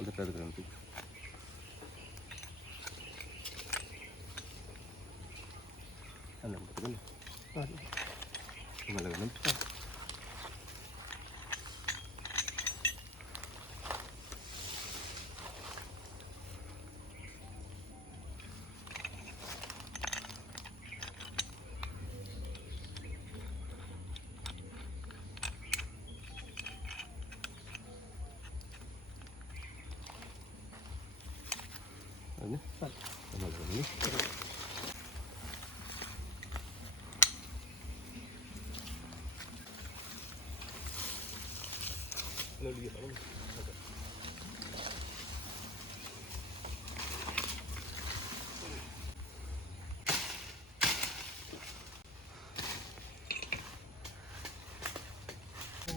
வந்துட்டு எடுக்கிறேன்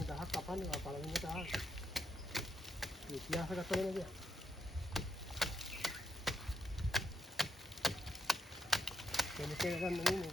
dahak kapan ya apalagi ini dahak biasa katanya aja ini kan ini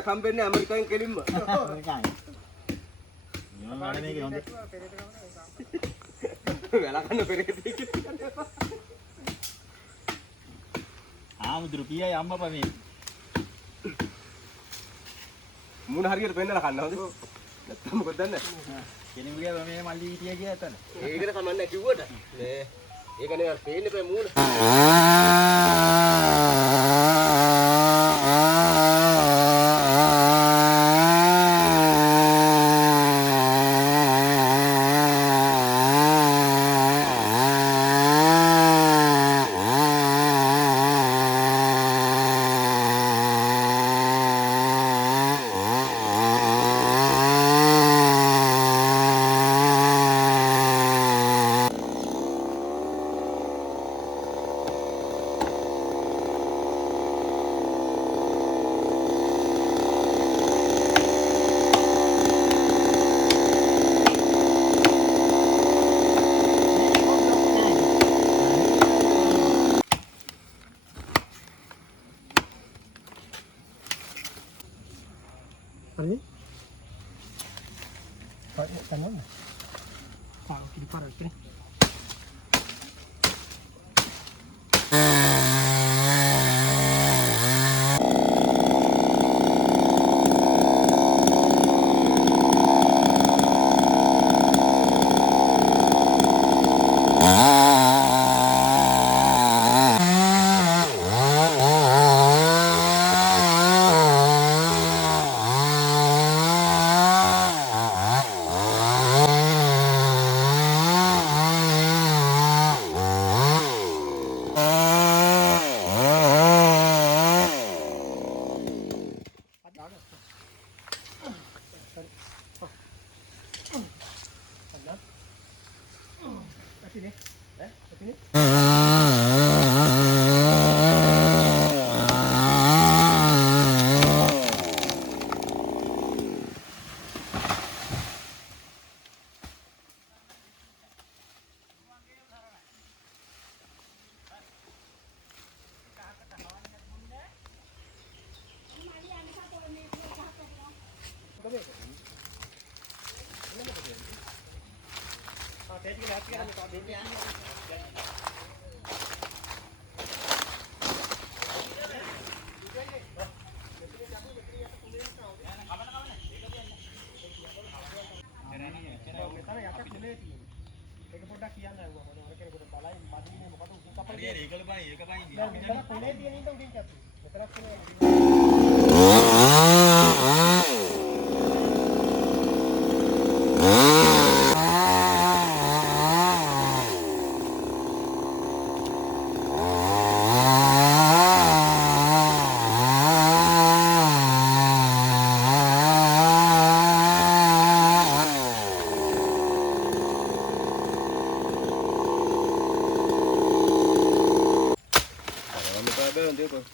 ගහක් හම්බෙන්නේ ඇමරිකාවෙන් කෙලින්ම. වැලකන්න පෙරේතෙක් කියලා. ආමුදුරු කීයයි අම්මා පමේ. මුණ හරියට පෙන්නලා කන්න හොඳ. නැත්තම් මොකද දන්නේ? කෙනෙකුගේ මේ මල්ලි හිටියා කියලා එතන. ඒකට කමන්නේ කිව්වට. මේ ඒක නේ පේන්නේ කොයි මූණ. Ini? Pak, tangan. Pak, kiri parah ini. Sini. Sini. ඒක පොඩ්ඩක් කියන්න ආවා මොකද ඔය කෙනෙකුට බලයි මදිනේ මොකද උන් කපලා හරි හරි ඒකල බයි ඒක බයි දැන් මෙතන පොලේ තියෙන ඉඳන් උඩින් කප්පු මෙතනක් තියෙනවා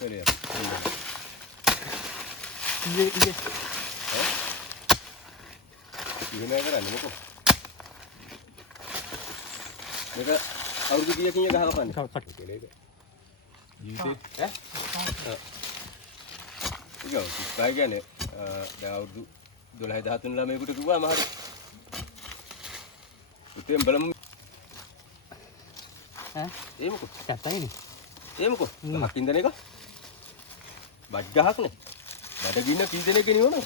Iya. ඉගෙන කරන්නේ මොකෝ? මේක අවුරුදු කීයකින් එක ගහකපන්නේ? කක්. ජීවිතේ ඈ? ඉතින් කියන්නේ දැන් අවුරුදු 12 13 ළමයෙකුට කිව්වම හරි. උතෙන් බලමු. ඈ? ඒ මොකෝ? කැතයිනේ. ඒ මොකෝ? ගහක් ඉඳන එක? බඩ ගහක් නේ. බඩගින්න කී දෙනෙක් ගෙනියනවද?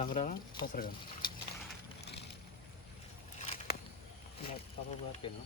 Langgarang, pasragan. Ya, apa buat kena?